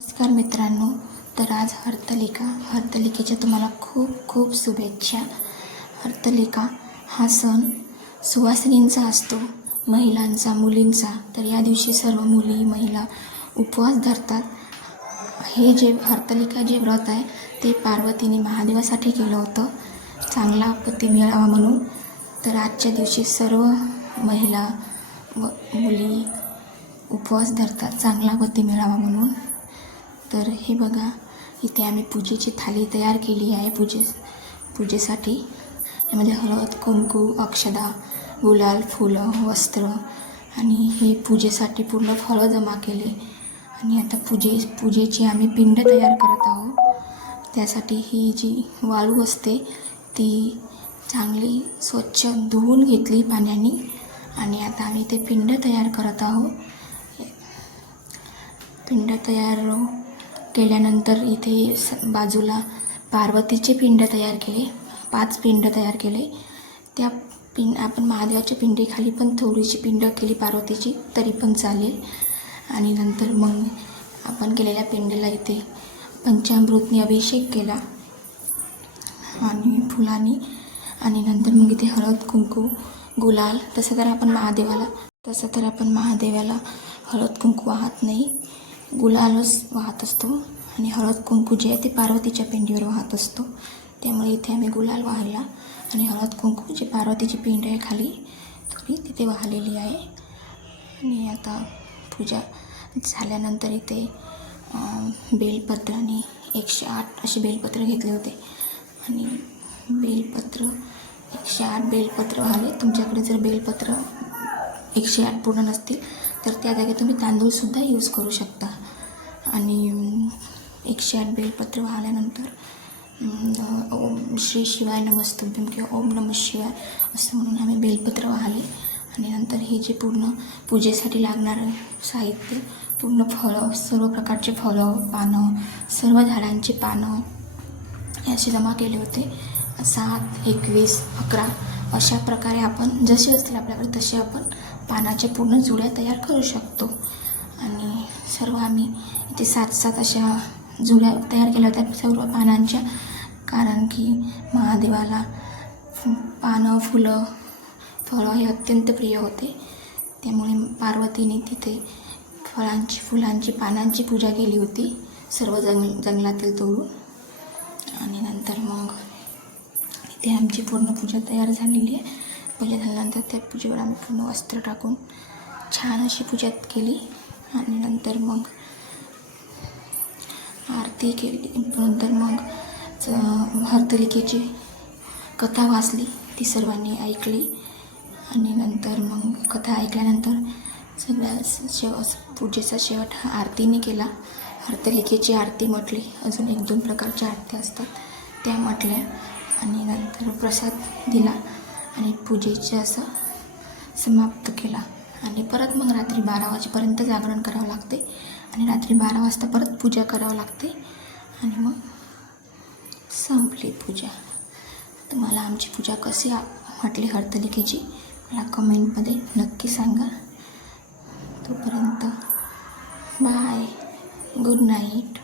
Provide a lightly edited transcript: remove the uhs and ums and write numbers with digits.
नमस्कार मित्रांनो, तर आज हरतालिकेच्या तुम्हाला खूप खूप शुभेच्छा. हरतालिका हा सण सुवासिनींचा असतो, महिलांचा, मुलींचा. तर या दिवशी सर्व मुली महिला उपवास धरतात. हे जे हरतालिका जे व्रत आहे ते पार्वतीने महादेवासाठी केलं होतं, चांगला पती मिळावा म्हणून. तर आजच्या दिवशी सर्व महिला व मुली उपवास धरतात, चांगला पती मिळावा म्हणून. तर हे बघा, इथे आम्ही पूजेची थाली तयार केली आहे पूजेसाठी. यामध्ये हळद, कुंकू, अक्षदा, गुलाल, फुलं, वस्त्र आणि हे पूजेसाठी पूर्ण फळं जमा केले. आणि आता पूजेची आम्ही पिंड तयार करत आहोत. त्यासाठी ही जी वाळू असते ती चांगली स्वच्छ धुवून घेतली पाण्याने. आणि आता आम्ही ते पिंड तयार करत आहोत. पिंड तयार केल्यानंतर इथे बाजूला पार्वतीचे पिंड तयार केले, 5 पिंड तयार केले. त्या आपण महादेवाच्या पिंडीखाली पण थोडीशी पिंड केली पार्वतीची, तरी पण चालेल. आणि नंतर मग आपण केलेल्या पिंडीला इथे पंचामृतने अभिषेक केला आणि फुलांनी. आणि नंतर मग इथे हळद, कुंकू, गुलाल. तसं तर आपण महादेवाला हळद कुंकू वाहत नाही, गुलालच वाहत असतो. आणि हळद कुंकू जे आहे ते पार्वतीच्या पिंडीवर वाहत असतो. त्यामुळे इथे आम्ही गुलाल वाहला आणि हळद कुंकू जे पार्वतीची पिंड आहे खाली थोडी तिथे वाहलेली आहे. आणि आता पूजा झाल्यानंतर इथे बेलपत्र आणि 108 असे बेलपत्र घेतले होते. आणि 108 बेलपत्र वाहले. तुमच्याकडे जर बेलपत्र 108 पूर्ण नसतील तर त्या जागी तुम्ही तांदूळसुद्धा यूज करू शकता. आणि 108 बेलपत्र वाहल्यानंतर ओम श्री शिवाय नमस्तुभ्यं किंवा ओम नमः शिवाय असं म्हणून आम्ही बेलपत्र वाहले. आणि नंतर हे जे पूर्ण पूजेसाठी लागणारं साहित्य, पूर्ण फळं, सर्व प्रकारचे फळं, पानं, सर्व झाडांची पानं असे जमा केले होते. 7, 21, 11 अशा प्रकारे आपण जसे असतील आपल्याकडे तसे आपण पानाच्या पूर्ण जुड्या तयार करू शकतो. आणि सर्व आम्ही इथे 7 अशा जुड्या तयार केल्या होत्या सर्व पानांच्या. कारण की महादेवाला पानं, फुलं, फळं हे अत्यंत प्रिय होते. त्यामुळे पार्वतीने तिथे फुलांची, पानांची पूजा केली होती सर्व जंगलातील तोडून. आणि नंतर मग इथे आमची पूर्ण पूजा तयार झालेली आहे. पहिले झाल्यानंतर त्या पूजेवर आम्ही पूर्ण वस्त्र टाकून छान अशी पूजा केली. आणि नंतर मग आरती केली. नंतर मग हरतालिकेची कथा वाचली, ती सर्वांनी ऐकली. आणि नंतर मग कथा ऐकल्यानंतर पूजेचा शेवट आरतीने केला. हरतालिकेची आरती म्हटली, अजून 1-2 प्रकारच्या आरत्या असतात त्या म्हटल्या. आणि नंतर प्रसाद दिला आणि पूजेचं असं समाप्त केला. आणि परत मग रात्री 12 वाजेपर्यंत जागरण करावं लागते आणि रात्री 12 वाजता परत पूजा करावं लागते. आणि मग संपली पूजा. तुम्हाला आमची पूजा कशी वाटली हरतालिकेची मला कमेंटमध्ये नक्की सांगा. तोपर्यंत बाय, गुड नाईट.